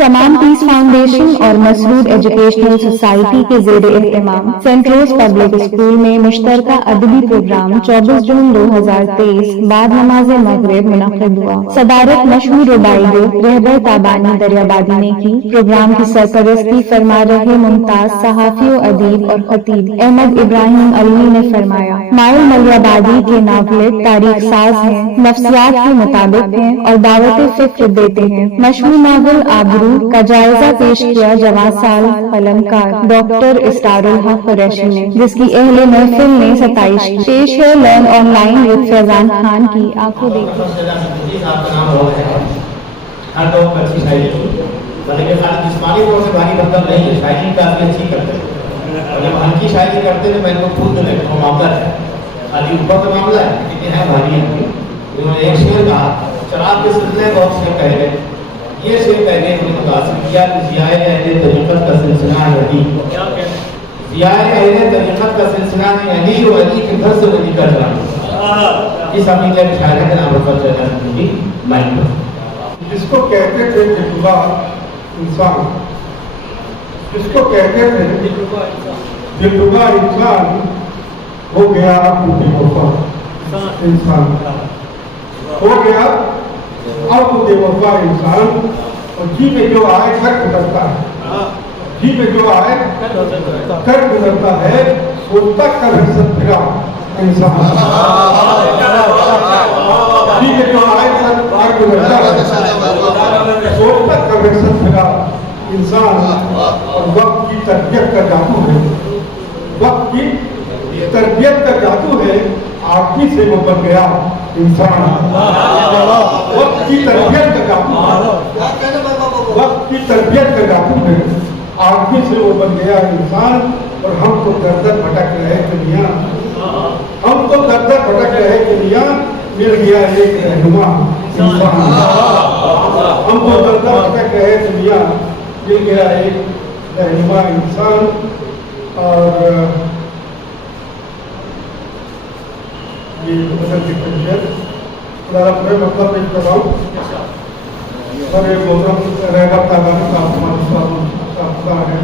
شمان پیس foundation اور مسرور educational society کے زیر اہتمام سینٹ روز پبلک اسکول میں مشترکہ ادبی پروگرام 24 جون 2023 بعد نماز مغرب منعقد ہوا۔ صدارت مشہور رباعی گروپ رہبر تابانی دریابادی نے کی۔ پروگرام کی سرپرستی فرما رہے ممتاز صحافی و ادیب اور خطیب احمد ابراہیم علی نے فرمایا۔ مائل ملیابادی کے ناولٹ تاریخ ساز ہیں، نفسیات کے مطابق ہیں اور دعوت فکر دیتے ہیں۔ مشہور ناول آبرو کا جائزہ پیش کیا جوان سال قلمکار ڈاکٹر اسرار الحق قریشی نے، جس کی اہل محفل نے ستائش کی۔ پیش ہے لرن آن لائن وتھ فیضان خان کی آنکھوں دیکھی۔ ہر لوگ اچھی شاعری بلکہ خالی جسمانی طور سے بھاری بندہ نہیں ہے، شاعری کافی اچھی کرتے ہیں اور جب ہلکی شاعری کرتے ہیں میں ان کو خود دے وہ معاملہ ہے خالی اوپر کا معاملہ ہے لیکن ہے بھاری ہے۔ انہوں نے ایک شعر کہا چراغ کے سلسلے بہت شعر کہہ گئے، یہ شعر کہہ گئے انہوں نے متاثر کیا کہ ضیاء اہل طریقت کا سلسلہ ہے علی، ضیاء اہل طریقت کا سلسلہ ہے علی اور علی کے گھر سے ولی کا جانا۔ اس اپنی کے شاعر کے نام پر چلنا ہے مائنڈ جس کو کہتے تھے دلربا انسان، جس کو کہتے تھے دلربا انسان ہو گیا اب بے وفا انسان، ہو گیا اب بے وفا انسان، اور جی میں جو آئے کر گزرتا ہے، جی میں جو آئے کر گزرتا ہے، سوچتا کر حسد پھرا انسان، جی میں جو آئے کر گزرتا ہے سوچتا کر حسد پھرا انسان۔ اور وقت کی تربیت کا جادو ہے، وقت کی تربیت کا جادو ہے، آدمی سے وہ بن گیا انسان۔ وقت کی تربیت کا جادو ہے، وقت کی تربیت کا جادو ہے، آدمی سے وہ بن گیا انسان۔ اور ہم تو در در بھٹک رہے دنیا، ہم تو در در بھٹک رہے دنیا، مل گیا ایک رہنما انسان۔ ہم تو در در بھٹک رہے دنیا، مل گیا ایک رہنما انسان۔ اور یہ مطلب مطلب ایک کرواؤں اور ایک محترم رہبر تابانی کا خدا ہے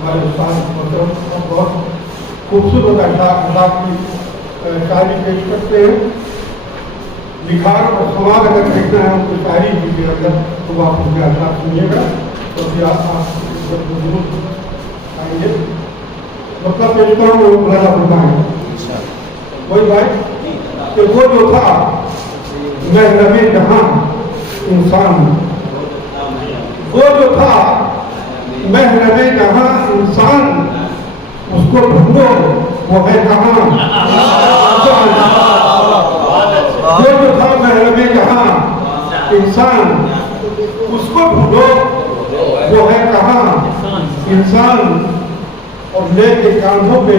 ہمارے استاد محترم، بہت خوبصورت انداز کی شاعری پیش کرتے ہیں۔ نکھار اور سوال اگر دیکھنا ہے ان کی شاعری کے اندر تو آپ ان کے انداز سنیے گا تو پھر آپ ضرور آئیں گے۔ مطلب پیش کروں وہ بلانا ہوتا ہے وہی بھائی کہ وہ جو تھا محرم جہاں انسان، وہ جو تھا محرم جہاں انسان، اس کو ڈھونڈو وہ ہے کہاں وہ جو تھا محرم جہاں انسان، اس کو ڈھونڈو وہ ہے کہاں انسان۔ اور لے کے کاندھوں پہ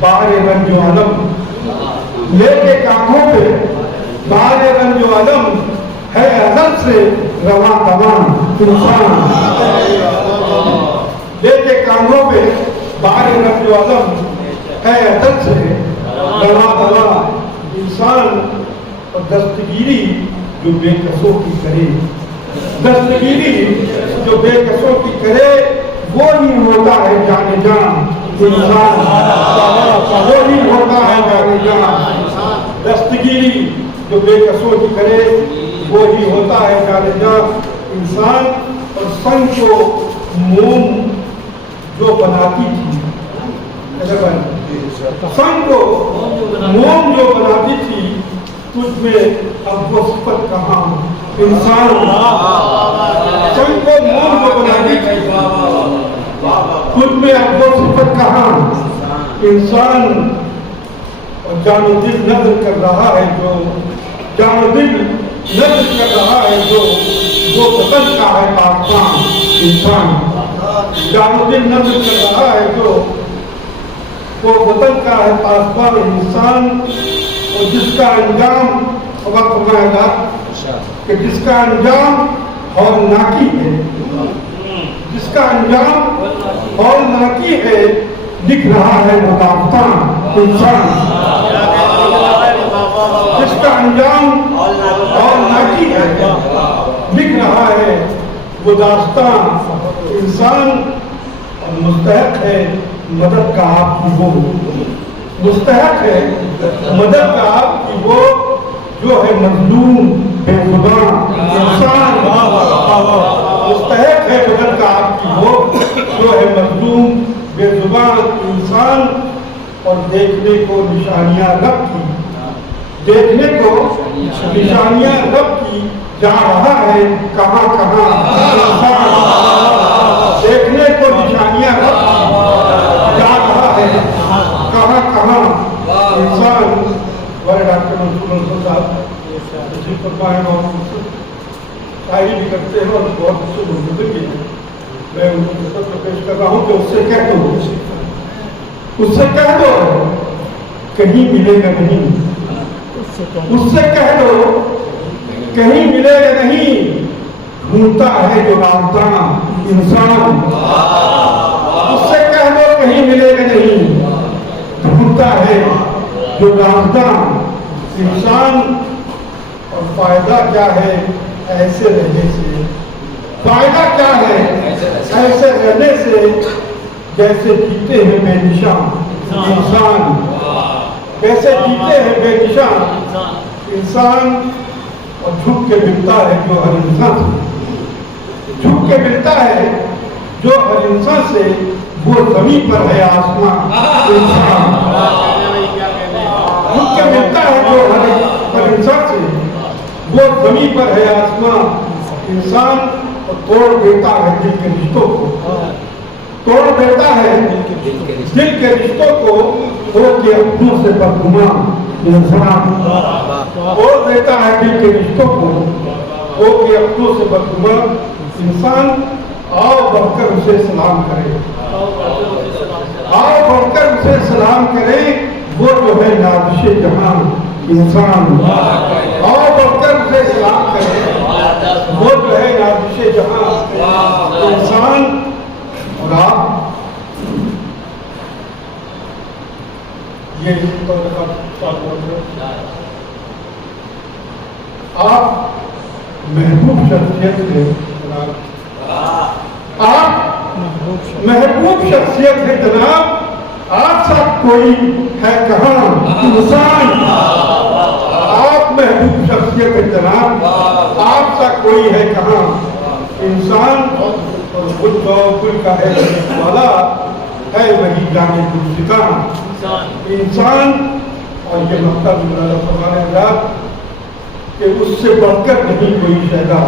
بار رنج و علم، لے کے کاندھوں پہ بار رنج و علم، ہے ازل سے رواں تمام انسان۔ لے کے کاندھوں پہ بار رنج و علم، ہے ازل سے رواں تمام انسان۔ اور دستگیری جو بے کسوں کی کرے، دستگیری جو بے کسوں کی کرے، وہ نہیں ہوتا ہے جانے جان انسان، وہ نہیں ہوتا ہے جانے جان۔ دستگیری جو بے کسوں کی کرے وہ ہی ہوتا ہے جانے جان انسان۔ اور سنگ کو موم جو بناتی تھی، سنگ کو موم جو بناتی تھی، تجھ میں اب وہ صفت کہاں انسان۔ سنگ کو موم جو بناتی تھی، تجھ میں اب وہ صفت کہاں انسان۔ اور جان و دل نظر کر رہا ہے جو، جان و دل نظر کر رہا ہے جو، وہ وطن کا ہے پاسبان انسان۔ جان و دل نظر کر رہا ہے جو، وہ وطن کا ہے پاسبان انسان۔ اور جس کا انجام وقت میں گا کہ جس کا انجام ہولناکی ہے، جس کا انجام ہولناکی ہے، لکھ رہا ہے مدافعاں انسان۔ جس کا انجام ہولناکی ہے، لکھ رہا ہے وہ داستاں انسان مستحق ہے مدد کا آپ کی وہ، مستحق ہے مدد کا آپ کی وہ جو ہے مظلوم بے خدا انسان، مستحق ہے مدد کا آپ کی وہ جو ہے مظلوم بے زبان انسان، اور دیکھنے کو نشانیاں رب کی، دیکھنے کو نشانیاں رب کی جا رہا ہے کہاں کہاں انسان، دیکھنے کو نشانیاں رب کی جا رہا ہے کہاں کہاں انسان۔ ہمارے ڈاکٹر منصور صاحب تشریف فرمائے اور شاعری بھی کرتے ہیں اور بہت اچھے بزرگ بھی ہیں، میں ان کو خدمت میں پیش کر رہا ہوں کہ اس سے کہہ دو، اس سے کہہ دو کہیں ملے گا نہیں، اس سے کہہ دو کہیں ملے گا نہیں، ڈھونڈتا ہے جو رازداں انسان، اس سے کہہ دو کہیں ملے گا نہیں، ڈھونڈتا ہے جو رازداں انسان۔ اور فائدہ کیا ہے ایسے رہنے سے، فائدہ کیا ہے ایسے رہنے سے جیسے جیتے ہیں بے نشان انسان، کیسے جیتے ہیں بے نشان انسان، اور جھک کے ملتا ہے جو ہر انسان سے، جھک کے ملتا ہے جو ہر انسان سے، وہ زمین پر ہے آسمان انسان، جھک کے ملتا ہے جو ہر انسان سے، وہ زمین پر ہے آسمان انسان، اور توڑ دیتا ہے دل کے رشتوں کو، توڑ دیتا ہے دل کے رشتوں کو، ہو کے اپنوں سے بدگمان انسان، توڑ دیتا ہے دل کے رشتوں کو، ہو کے اپنوں سے بدگمان انسان۔ آؤ بڑھ کر اسے سلام کرے، آؤ بڑھ کر اسے سلام کرے، وہ جو ہے نازش جہاں انسان، آؤ بڑھ کر اسے سلام کرے، وہ جو ہے نازش جہاں انسان۔ اور آپ یہ آپ محبوب شخصیت ہے، آپ محبوب شخصیت ہے جناب، آپ سب کوئی ہے کہاں انسان، آپ محبوب شخصیت ہے جناب، آپ سب کوئی ہے کہاں انسان، اور خود گل کا ہے والا ہے وہی جانے گلستان انسان۔ اور یہ مقصد فرمانے لگا کہ اس سے بڑھ کر نہیں کوئی شہدا،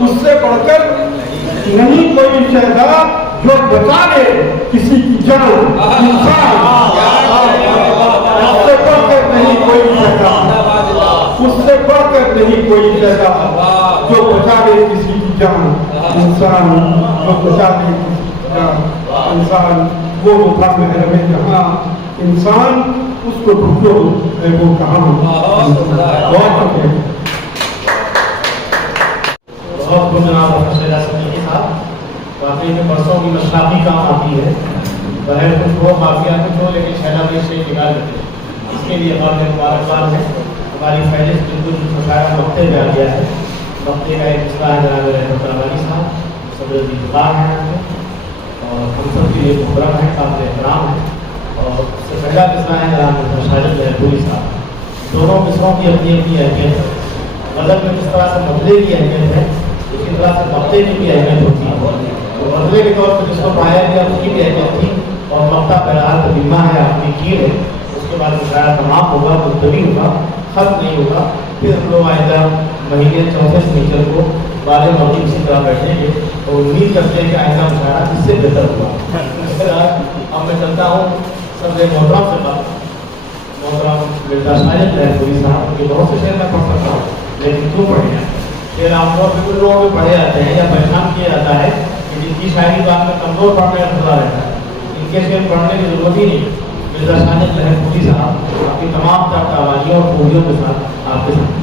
اس سے بڑھ کر نہیں کوئی شہدا جو بچا لے کسی کی جان انسان، اس سے بڑھ کر نہیں کوئی شہدا، اس سے بڑھ کر نہیں کوئی شہدا جو بچا لے کسی کی جان انسان، جو بچا لے کسی کی جان انسان، وہ تھا محرم جہاں انسان، اس کو ڈھونڈو ہے وہ کہاں۔ بہت بہت جناب صدیقی صاحب، واقعی میں برسوں کی مشرافی کام آتی ہے، بہر کچھ ہو قافیہ کچھ ہو لیکن شہلا میں سے نکال دیتے ہیں، اس کے لیے قابل مبارکباد ہے۔ ہماری فہرست بالکل مشاعرہ وقتے میں آ گیا ہے، وقتے کا ایک مسئلہ ہے جناب رحمت اللہ علی صاحب، صدر دفاع ہیں اور ہم سب کے لیے محترم ہے، قابل احترام ہے، اور اس سے پہلا مسئلہ ہے جناب شاہد محبوبی صاحب۔ دونوں مصروں کی اپنی اپنی اہمیت ہے، غزل میں جس طرح سے بدلے کی اہمیت ہے اسی طرح سے مقطع کی بھی اہمیت ہوتی ہے، تو بدلے کے طور پر جس کو پایا گیا اس کی بھی اہمیت تھی، اور مقطع بہرحال قدیمہ ہے، آپ کی کیر ہے، اس کے بعد مشاعرہ تمام ہوگا، ملتوی ہوگا، ختم نہیں ہوگا، پھر ہم لوگ آئندہ مہینے 4 سنیچر کو بارے موقع اسی طرح بیٹھیں گے، اور امید کرتے ہیں کہ آئندہ مشاعرہ اس سے بہتر ہوگا۔ اب میں چلتا ہوں سب محترم سے بات، محترم مرزا شاہد محبوبی صاحب کے بہت سے شعر میں پڑھ سکتا ہوں لیکن کیوں پڑھے ہیں شعر عام طور پہ کچھ لوگوں میں پڑھے جاتے ہیں یا پریشان کیا جاتا ہے کہ جن کی شاعری بات میں کمزور پڑھنے کا خطرہ رہتا ہے، ان کے شعر پڑھنے کی ضرورت ہی نہیں۔ مرزا شاہد محبوبی صاحب اپنی تمام تر قوالیوں اور خوبیوں کے ساتھ آپ کے ساتھ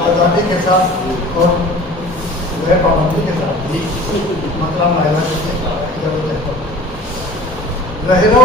آزادی کے ساتھ اور پابندی کے ساتھ مطلب رہنو